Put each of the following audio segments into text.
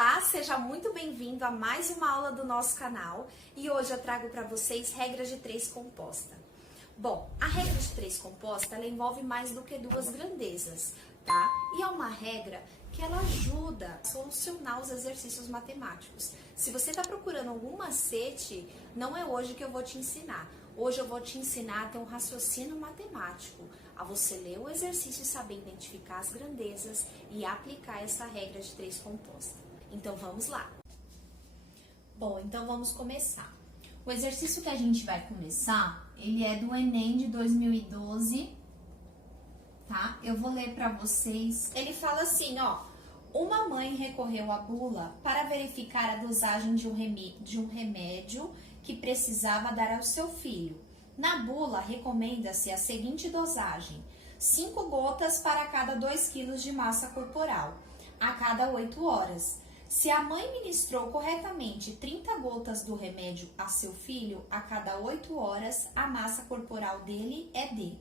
Olá, seja muito bem-vindo a mais uma aula do nosso canal e hoje eu trago para vocês regras de 3 composta. Bom, a regra de 3 composta ela envolve mais do que duas grandezas, tá? E é uma regra que ela ajuda a solucionar os exercícios matemáticos. Se você está procurando algum macete, não é hoje que eu vou te ensinar. Hoje eu vou te ensinar a ter um raciocínio matemático, a você ler o exercício e saber identificar as grandezas e aplicar essa regra de 3 composta. Então vamos lá. Bom, então vamos começar. O exercício que a gente vai começar, ele é do Enem de 2012, tá? Eu vou ler para vocês. Ele fala assim, ó: uma mãe recorreu à bula para verificar a dosagem de um remédio que precisava dar ao seu filho. Na bula, recomenda-se a seguinte dosagem: 5 gotas para cada 2 kg de massa corporal, a cada 8 horas. Se a mãe ministrou corretamente 30 gotas do remédio a seu filho a cada 8 horas, a massa corporal dele é D.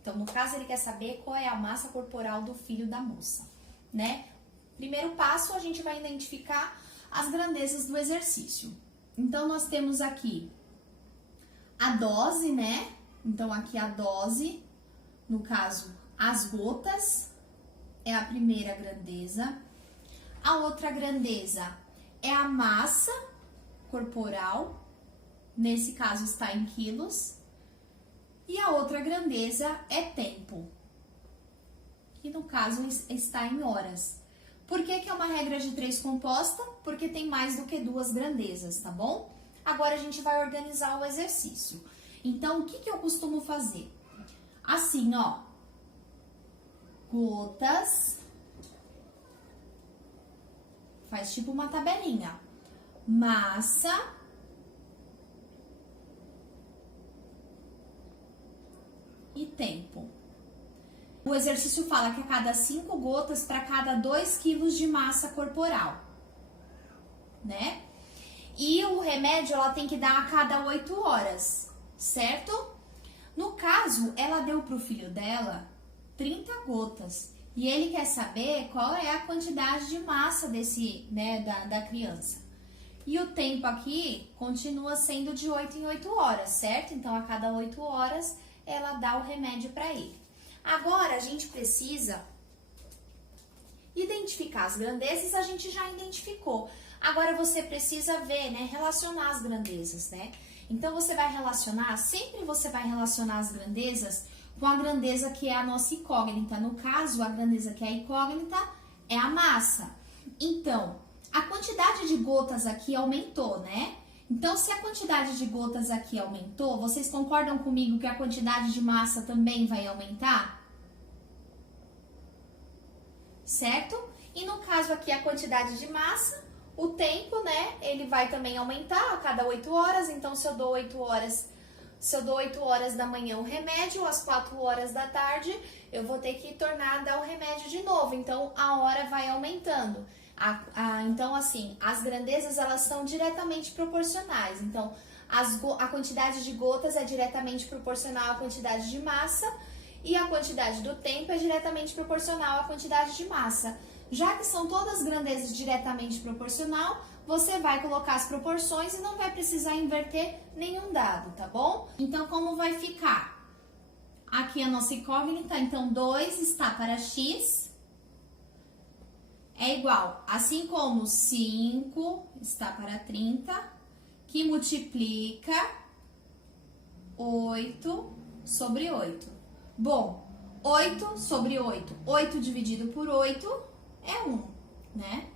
Então, no caso, ele quer saber qual é a massa corporal do filho da moça, né? Primeiro passo, a gente vai identificar as grandezas do exercício. Então, nós temos aqui a dose, né? Então, aqui a dose, no caso, as gotas, é a primeira grandeza. A outra grandeza é a massa corporal, nesse caso está em quilos. E a outra grandeza é tempo, que no caso está em horas. Por que é uma regra de 3 composta? Porque tem mais do que 2 grandezas, tá bom? Agora a gente vai organizar o exercício. Então, o que eu costumo fazer? Assim, ó, gotas, faz tipo uma tabelinha, massa, e tempo. O exercício fala que a cada 5 gotas para cada 2 kg de massa corporal, né? E o remédio ela tem que dar a cada 8 horas, certo? No caso, ela deu para o filho dela 30 gotas e ele quer saber qual é a quantidade de massa desse, né, da criança. E o tempo aqui continua sendo de 8 em 8 horas, certo? Então, a cada 8 horas, ela dá o remédio para ele. Agora, a gente precisa identificar as grandezas, a gente já identificou. Agora, você precisa ver, né, relacionar as grandezas, né? Então, você vai relacionar, sempre você vai relacionar as grandezas com a grandeza que é a nossa incógnita. No caso, a grandeza que é a incógnita é a massa. Então, a quantidade de gotas aqui aumentou, né? Então, se a quantidade de gotas aqui aumentou, vocês concordam comigo que a quantidade de massa também vai aumentar? Certo? E no caso aqui, a quantidade de massa, o tempo, né, ele vai também aumentar a cada 8 horas. Então, se eu dou 8 horas da manhã o remédio, às 4 horas da tarde, eu vou ter que tornar a dar o remédio de novo. Então, a hora vai aumentando. Então, assim, as grandezas, elas são diretamente proporcionais. Então, a quantidade de gotas é diretamente proporcional à quantidade de massa e a quantidade do tempo é diretamente proporcional à quantidade de massa. Já que são todas grandezas diretamente proporcional, você vai colocar as proporções e não vai precisar inverter nenhum dado, tá bom? Então, como vai ficar? Aqui a nossa incógnita, então 2 está para x, é igual, assim como 5 está para 30, que multiplica 8 sobre 8. Bom, 8 sobre 8, 8 dividido por 8 é 1, né?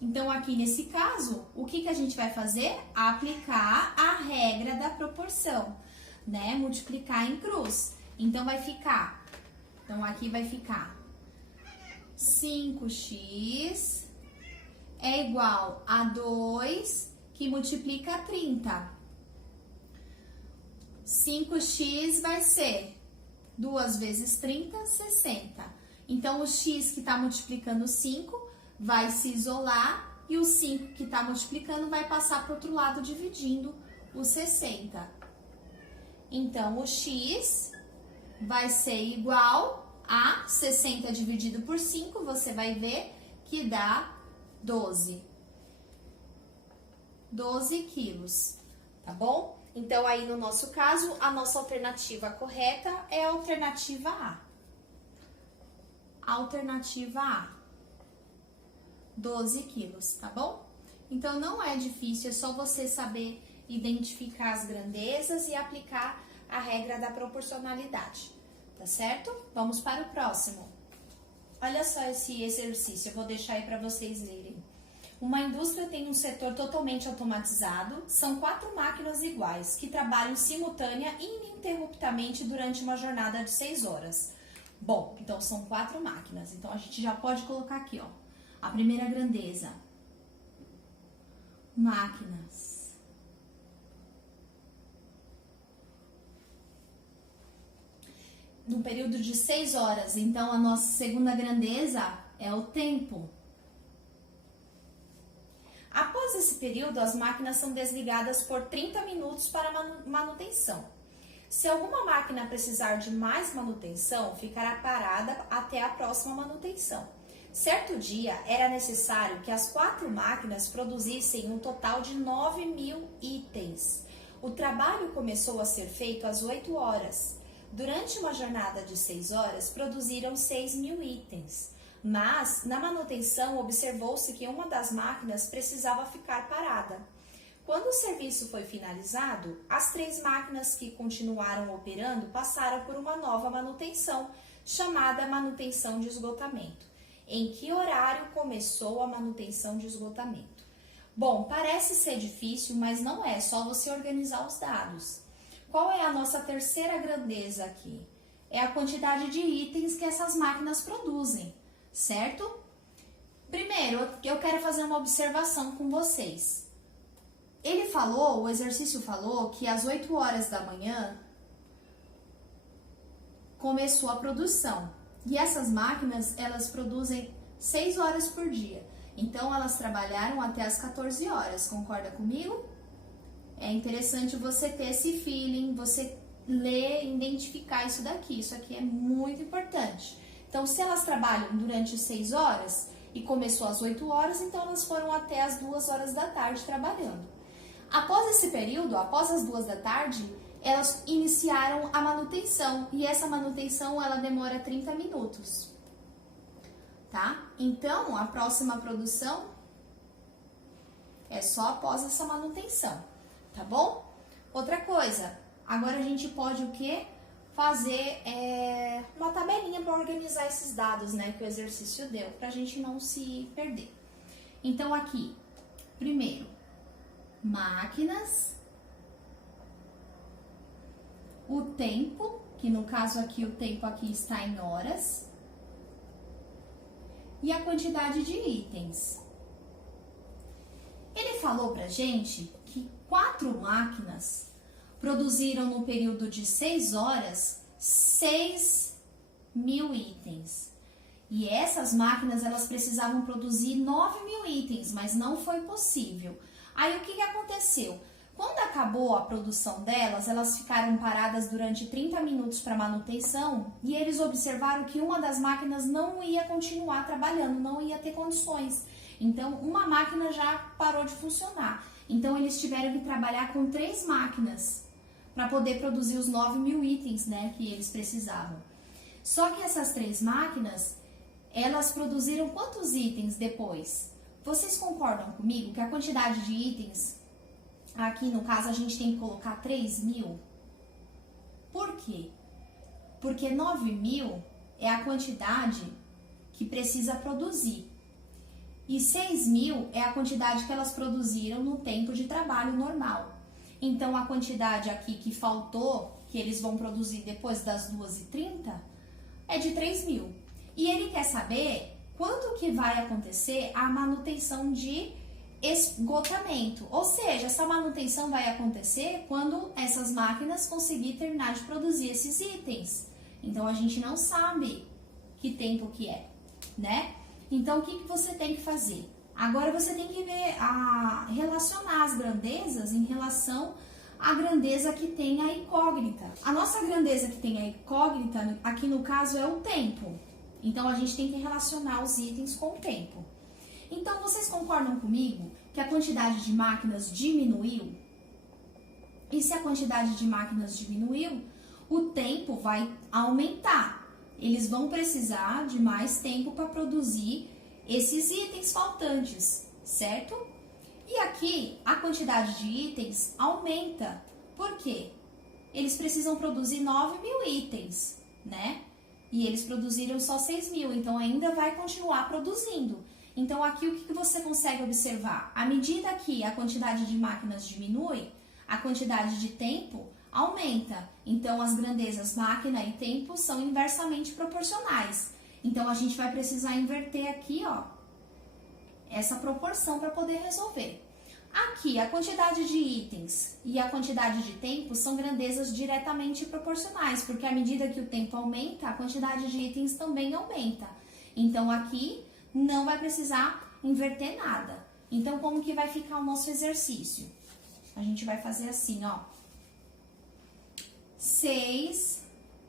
Então, aqui nesse caso, o que a gente vai fazer? Aplicar a regra da proporção, né? Multiplicar em cruz. Então, aqui vai ficar 5x é igual a 2, que multiplica 30. 5x vai ser 2 vezes 30, 60. Então, o x que está multiplicando 5 vai se isolar e o 5 que está multiplicando vai passar para o outro lado, dividindo o 60. Então, o x vai ser igual a 60 dividido por 5, você vai ver que dá 12 quilos, tá bom? Então, aí no nosso caso, a nossa alternativa correta é a alternativa A. Alternativa A, 12 quilos, tá bom? Então, não é difícil, é só você saber identificar as grandezas e aplicar a regra da proporcionalidade, tá certo? Vamos para o próximo. Olha só esse exercício, eu vou deixar aí para vocês lerem. Uma indústria tem um setor totalmente automatizado, são 4 máquinas iguais, que trabalham simultânea e ininterruptamente durante uma jornada de 6 horas. Bom, então são 4 máquinas, então a gente já pode colocar aqui, ó, a primeira grandeza. Máquinas. No período de 6 horas, então a nossa segunda grandeza é o tempo. Após esse período, as máquinas são desligadas por 30 minutos para manutenção. Se alguma máquina precisar de mais manutenção, ficará parada até a próxima manutenção. Certo dia, era necessário que as 4 máquinas produzissem um total de 9.000 itens. O trabalho começou a ser feito às 8 horas. Durante uma jornada de 6 horas, produziram 6.000 itens. Mas, na manutenção, observou-se que uma das máquinas precisava ficar parada. Quando o serviço foi finalizado, as 3 máquinas que continuaram operando passaram por uma nova manutenção, chamada manutenção de esgotamento. Em que horário começou a manutenção de esgotamento? Bom, parece ser difícil, mas não é, só você organizar os dados. Qual é a nossa terceira grandeza aqui? É a quantidade de itens que essas máquinas produzem. Certo? Primeiro, eu quero fazer uma observação com vocês. Ele falou, o exercício falou que às 8 horas da manhã começou a produção. E essas máquinas, elas produzem 6 horas por dia. Então, elas trabalharam até as 14 horas, concorda comigo? É interessante você ter esse feeling, você ler, identificar isso daqui. Isso aqui é muito importante. Então, se elas trabalham durante 6 horas e começou às 8 horas, então elas foram até as 2 horas da tarde trabalhando. Após esse período, após as 2 da tarde, elas iniciaram a manutenção e essa manutenção ela demora 30 minutos, tá? Então, a próxima produção é só após essa manutenção, tá bom? Outra coisa, agora a gente pode o quê? Fazer uma tabelinha para organizar esses dados, né, que o exercício deu, para a gente não se perder. Então, aqui, primeiro, máquinas, o tempo, que no caso aqui, o tempo aqui está em horas, e a quantidade de itens. Ele falou pra gente que 4 máquinas produziram no período de 6 horas 6.000 itens. E essas máquinas, elas precisavam produzir 9.000 itens, mas não foi possível. Aí, o que aconteceu? Quando acabou a produção delas, elas ficaram paradas durante 30 minutos para manutenção e eles observaram que uma das máquinas não ia continuar trabalhando, não ia ter condições. Então, uma máquina já parou de funcionar. Então, eles tiveram que trabalhar com 3 máquinas para poder produzir os 9.000 itens, né, que eles precisavam. Só que essas 3 máquinas, elas produziram quantos itens depois? Vocês concordam comigo que a quantidade de itens, aqui no caso a gente tem que colocar 3.000? Por quê? Porque 9.000 é a quantidade que precisa produzir. E 6.000 é a quantidade que elas produziram no tempo de trabalho normal. Então, a quantidade aqui que faltou, que eles vão produzir depois das 2h30, é de 3.000. E ele quer saber quando que vai acontecer a manutenção de esgotamento. Ou seja, essa manutenção vai acontecer quando essas máquinas conseguirem terminar de produzir esses itens. Então, a gente não sabe que tempo que é, né? Então, o que você tem que fazer? Agora você tem que ver, relacionar as grandezas em relação à grandeza que tem a incógnita. A nossa grandeza que tem a incógnita, aqui no caso, é o tempo. Então, a gente tem que relacionar os itens com o tempo. Então, vocês concordam comigo que a quantidade de máquinas diminuiu? E se a quantidade de máquinas diminuiu, o tempo vai aumentar. Eles vão precisar de mais tempo para produzir esses itens faltantes, certo? E aqui, a quantidade de itens aumenta. Por quê? Eles precisam produzir 9.000 itens, né? E eles produziram só 6.000, então ainda vai continuar produzindo. Então, aqui o que você consegue observar? À medida que a quantidade de máquinas diminui, a quantidade de tempo aumenta. Então, as grandezas máquina e tempo são inversamente proporcionais. Então, a gente vai precisar inverter aqui, ó, essa proporção para poder resolver. Aqui, a quantidade de itens e a quantidade de tempo são grandezas diretamente proporcionais, porque à medida que o tempo aumenta, a quantidade de itens também aumenta. Então, aqui não vai precisar inverter nada. Então, como que vai ficar o nosso exercício? A gente vai fazer assim, ó. 6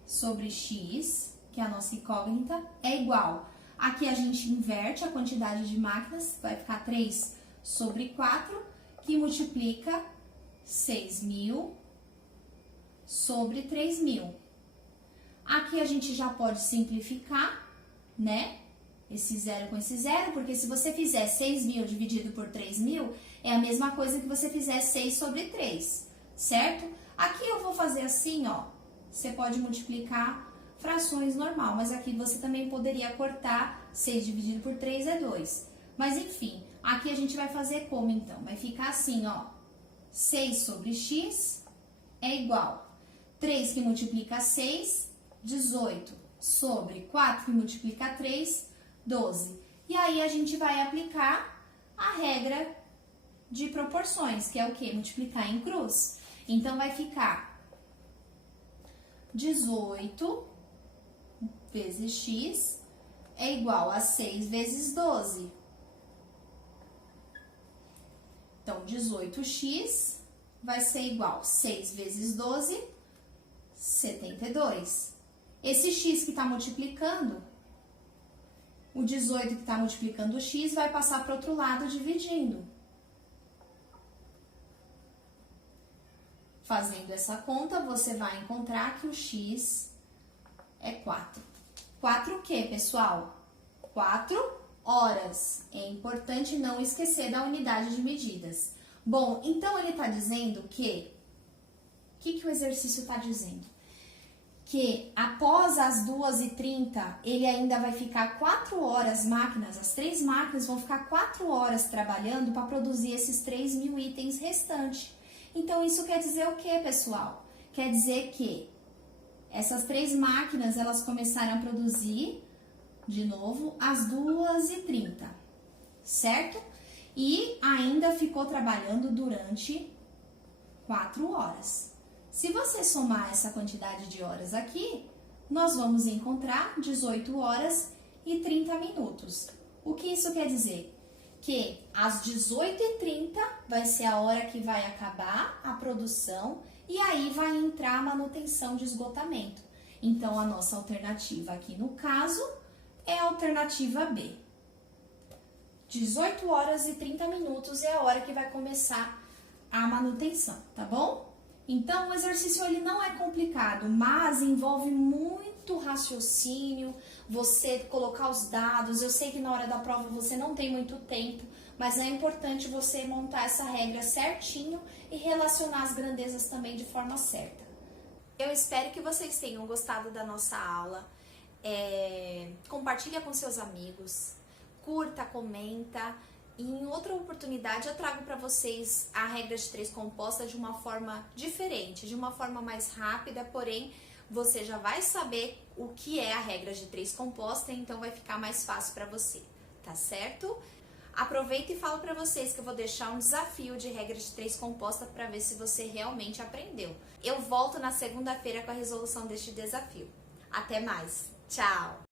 sobre x, que é a nossa incógnita, é igual. Aqui a gente inverte a quantidade de máquinas, vai ficar 3 sobre 4, que multiplica 6.000 sobre 3.000. Aqui a gente já pode simplificar, né? Esse zero com esse zero, porque se você fizer 6.000 dividido por 3.000, é a mesma coisa que você fizer 6 sobre 3, certo? Aqui eu vou fazer assim, ó. Você pode multiplicar frações normal, mas aqui você também poderia cortar 6 dividido por 3 é 2. Mas enfim, aqui a gente vai fazer como então? Vai ficar assim, ó. 6 sobre x é igual 3 que multiplica 6, 18, sobre 4 que multiplica 3, 12. E aí a gente vai aplicar a regra de proporções, que é o quê? Multiplicar em cruz. Então, vai ficar 18 vezes x é igual a 6 vezes 12. Então, 18x vai ser igual a 6 vezes 12, 72. Esse x que está multiplicando, o 18 que está multiplicando o x, vai passar para o outro lado dividindo. Fazendo essa conta, você vai encontrar que o x é 4. 4 o quê, pessoal? 4 horas. É importante não esquecer da unidade de medidas. Bom, então ele está dizendo que... O que o exercício está dizendo? Que após as 2h30, ele ainda vai ficar 4 horas máquinas, as 3 máquinas vão ficar 4 horas trabalhando para produzir esses 3.000 itens restantes. Então, isso quer dizer o que, pessoal? Quer dizer que essas 3 máquinas, elas começaram a produzir, de novo, às 2h30, certo? E ainda ficou trabalhando durante 4 horas. Se você somar essa quantidade de horas aqui, nós vamos encontrar 18 horas e 30 minutos. O que isso quer dizer? Que às 18h30 vai ser a hora que vai acabar a produção e aí vai entrar a manutenção de esgotamento. Então, a nossa alternativa aqui no caso é a alternativa B. 18 horas e 30 minutos é a hora que vai começar a manutenção, tá bom? Então, o exercício ele não é complicado, mas envolve muito raciocínio, você colocar os dados. Eu sei que na hora da prova você não tem muito tempo, mas é importante você montar essa regra certinho e relacionar as grandezas também de forma certa. Eu espero que vocês tenham gostado da nossa aula. Compartilha com seus amigos, curta, comenta. E em outra oportunidade eu trago para vocês a regra de 3 composta de uma forma diferente, de uma forma mais rápida, porém você já vai saber o que é a regra de 3 composta, então vai ficar mais fácil para você, tá certo? Aproveita e falo para vocês que eu vou deixar um desafio de regra de 3 composta para ver se você realmente aprendeu. Eu volto na segunda-feira com a resolução deste desafio. Até mais, tchau!